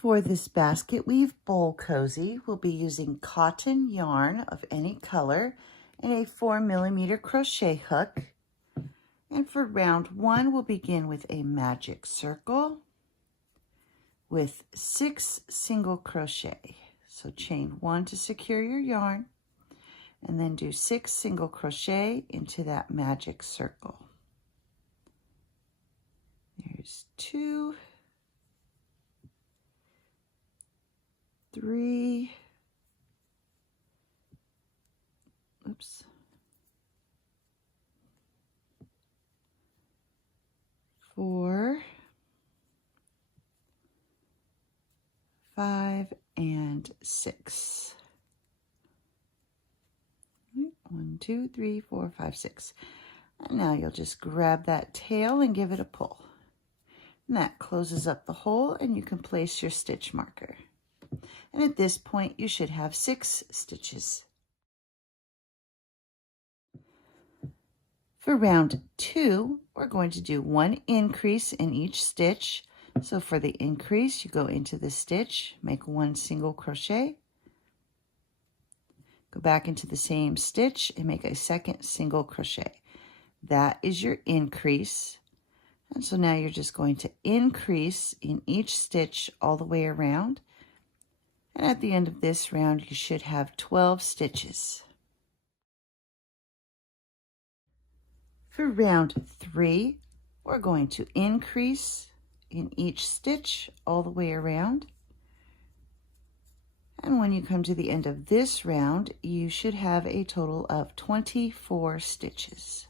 For this basket weave bowl cozy, we'll be using cotton yarn of any color and a 4mm crochet hook. And for round 1, we'll begin with a magic circle with 6 single crochet. So chain 1 to secure your yarn, and then do 6 single crochet into that magic circle. There's 2, 3, 4, 5, and 6. 1, 2, 3, 4, 5, 6. And now you'll just grab that tail and give it a pull. And that closes up the hole, and you can place your stitch marker. And at this point, you should have 6 stitches. For round 2, we're going to do 1 increase in each stitch. So for the increase, you go into the stitch, make 1 single crochet, go back into the same stitch and make a 2nd single crochet. That is your increase. And so now you're just going to increase in each stitch all the way around. And at the end of this round, you should have 12 stitches. For round 3, we're going to increase in each stitch all the way around. And when you come to the end of this round, you should have a total of 24 stitches.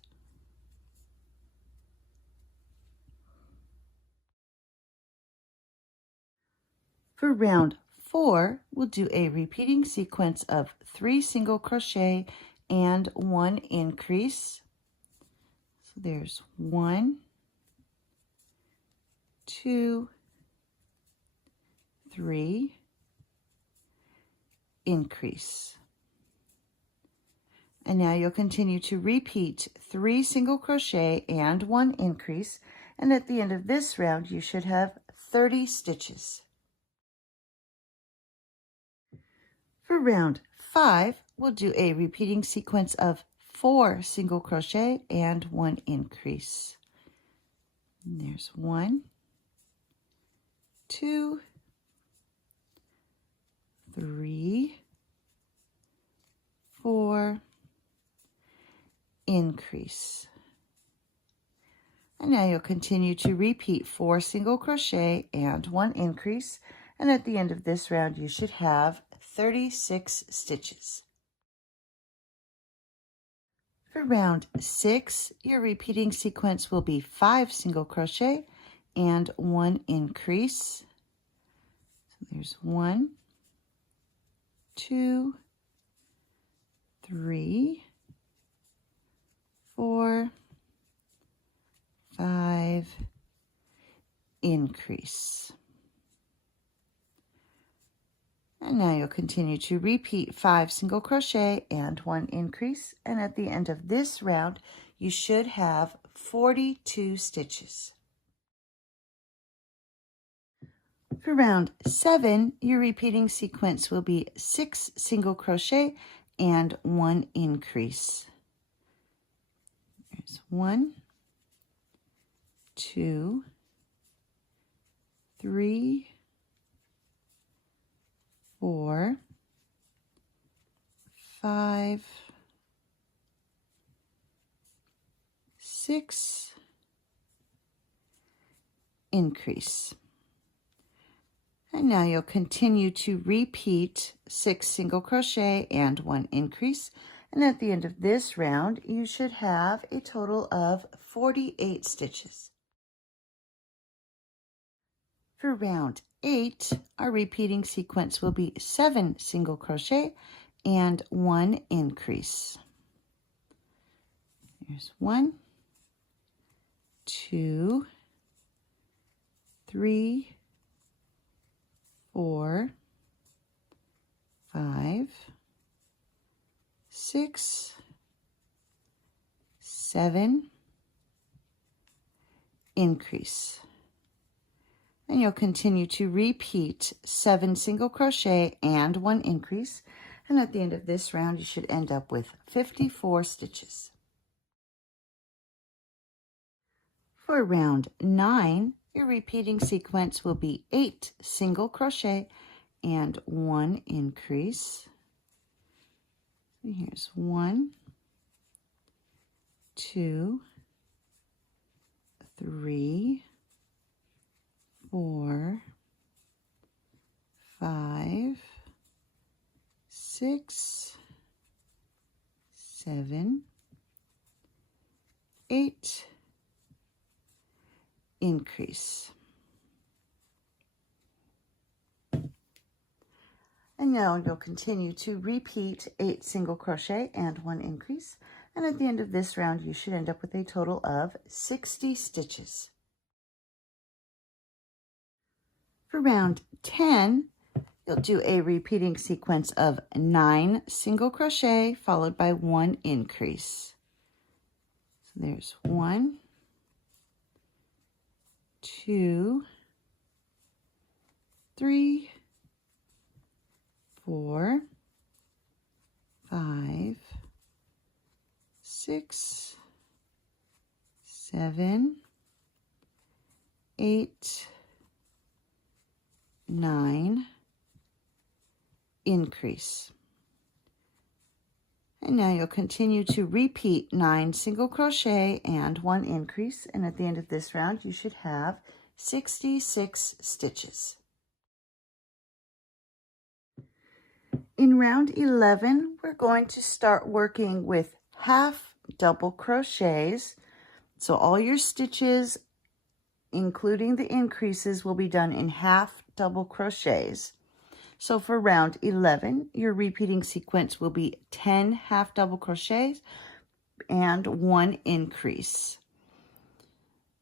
For round 4, we'll do a repeating sequence of 3 single crochet and 1 increase. So there's 1, 2, 3, increase. And now you'll continue to repeat 3 single crochet and 1 increase, and at the end of this round you should have 30 stitches. For round 5, we'll do a repeating sequence of 4 single crochet and 1 increase. And there's 1, 2, 3, 4, increase. And now you'll continue to repeat 4 single crochet and 1 increase, and at the end of this round you should have 36 stitches. For round 6, your repeating sequence will be 5 single crochet and 1 increase. So there's 1, 2, 3, 4, 5, increase. And now you'll continue to repeat 5 single crochet and 1 increase, and at the end of this round you should have 42 stitches. For round 7, your repeating sequence will be 6 single crochet and 1 increase. There's 1, 2, 3, 4, 5, 6, increase. And now you'll continue to repeat 6 single crochet and 1 increase, and at the end of this round you should have a total of 48 stitches. For round 8, our repeating sequence will be 7 single crochet and 1 increase. There's 1, 2, 3, 4, 5, 6, 7, increase. And you'll continue to repeat 7 single crochet and 1 increase. And at the end of this round, you should end up with 54 stitches. For round 9, your repeating sequence will be 8 single crochet and 1 increase. And here's 1, 2, 3, 4, 5, 6, 7, 8, increase. And now you'll continue to repeat 8 single crochet and 1 increase. And at the end of this round, you should end up with a total of 60 stitches. For round 10, you'll do a repeating sequence of 9 single crochet followed by 1 increase. So there's 1, 2, 3, 4, 5, 6, 7, 8, 9, increase. And now you'll continue to repeat 9 single crochet and 1 increase, and at the end of this round you should have 66 stitches. In round 11, we're going to start working with half double crochets. So all your stitches, including the increases, will be done in half double crochets. So for round 11, your repeating sequence will be 10 half double crochets and 1 increase.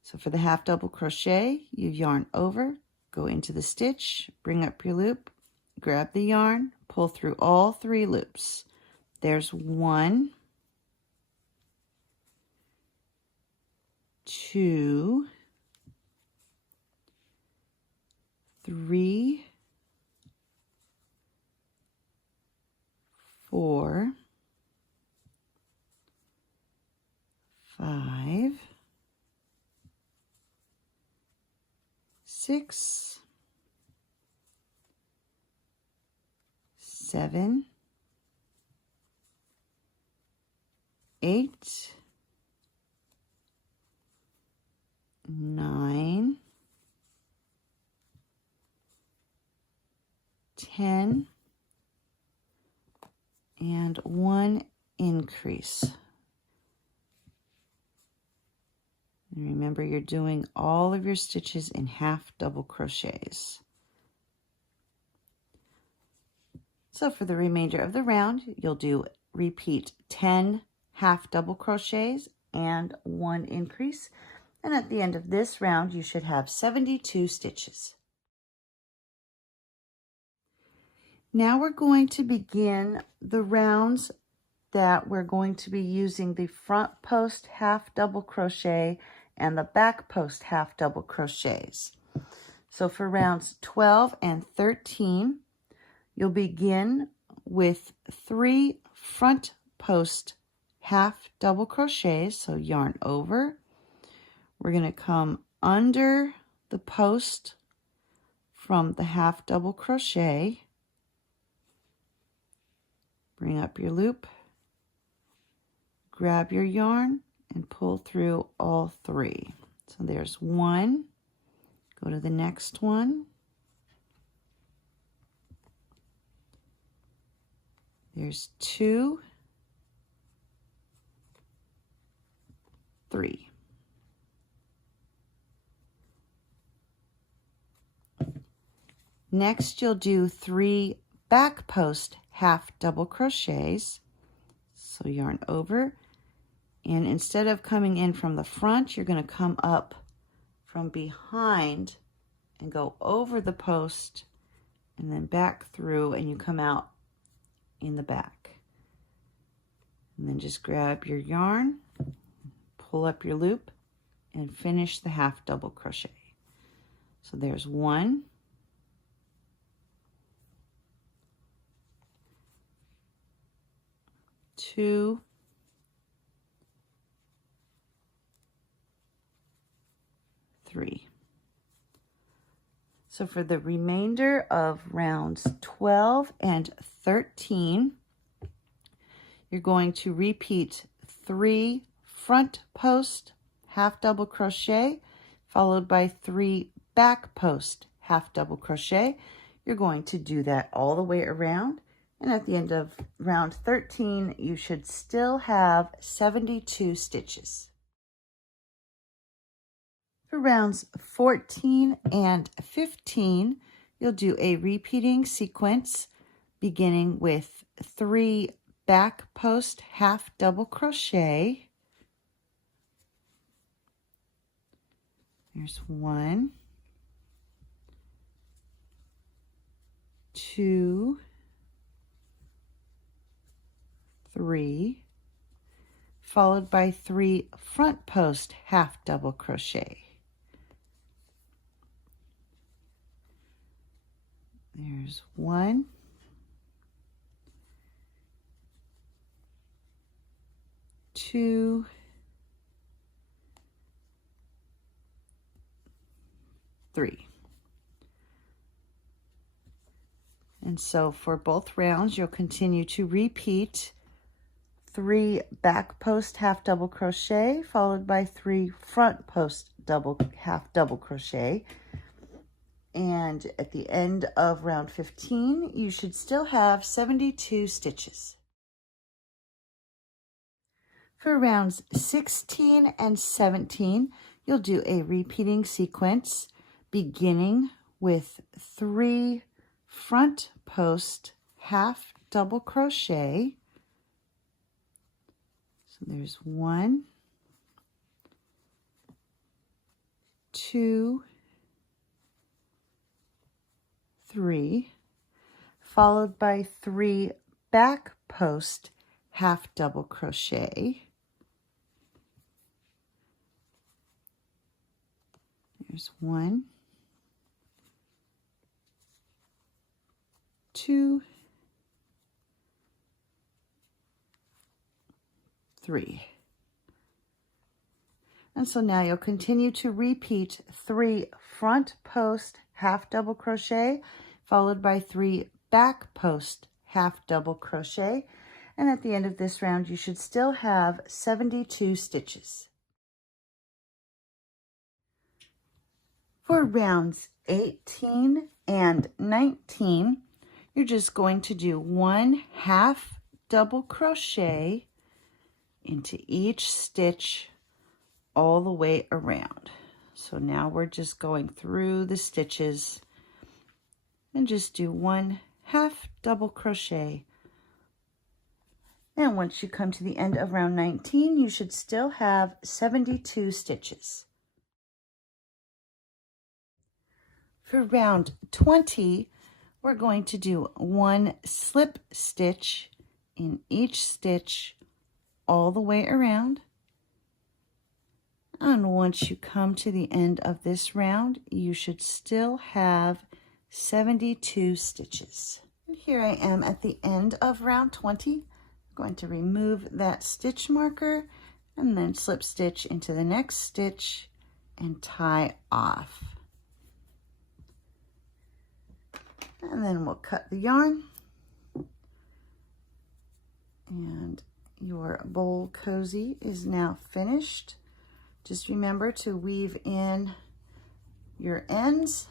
So for the half double crochet, you yarn over, go into the stitch, bring up your loop, grab the yarn, pull through all 3 loops. There's 1, 2, 3, 4, 5, 6, 7, 8, 9, 10, and 1 increase. And remember, you're doing all of your stitches in half double crochets. So for the remainder of the round, you'll repeat 10 half double crochets and 1 increase. And at the end of this round, you should have 72 stitches. Now we're going to begin the rounds that we're going to be using the front post half double crochet and the back post half double crochets. So for rounds 12 and 13, you'll begin with 3 front post half double crochets. So yarn over. We're going to come under the post from the half double crochet. Bring up your loop, grab your yarn, and pull through all 3. So there's 1, go to the next one, there's 2, 3. Next, you'll do 3 back post half double crochets. So yarn over, and instead of coming in from the front, you're going to come up from behind and go over the post and then back through, and you come out in the back. And then just grab your yarn, pull up your loop, and finish the half double crochet. So there's 1, 2, 3. So for the remainder of rounds 12 and 13, you're going to repeat 3 front post half double crochet, followed by 3 back post half double crochet. You're going to do that all the way around, and at the end of round 13, you should still have 72 stitches. For rounds 14 and 15, you'll do a repeating sequence beginning with 3 back post half double crochet. There's 1, 2, 3, followed by 3 front post half double crochet. There's 1, 2, 3. And so for both rounds, you'll continue to repeat 3 back post half double crochet, followed by 3 front post half double crochet. And at the end of round 15, you should still have 72 stitches. For rounds 16 and 17, you'll do a repeating sequence beginning with 3 front post half double crochet. So there's 1, 2, 3, followed by 3 back post half double crochet. There's 1, 2, 3. And so now you'll continue to repeat 3 front post half double crochet, followed by 3 back post half double crochet. And at the end of this round, you should still have 72 stitches. For rounds 18 and 19, you're just going to do 1 half double crochet into each stitch all the way around. So now we're just going through the stitches and just do 1 half double crochet. And once you come to the end of round 19, you should still have 72 stitches. For round 20, we're going to do 1 slip stitch in each stitch all the way around. And once you come to the end of this round, you should still have 72 stitches. And here I am at the end of round 20. I'm going to remove that stitch marker and then slip stitch into the next stitch and tie off. And then we'll cut the yarn. And your bowl cozy is now finished. Just remember to weave in your ends.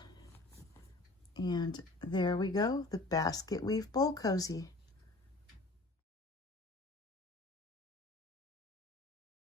And there we go, the basket weave bowl cozy.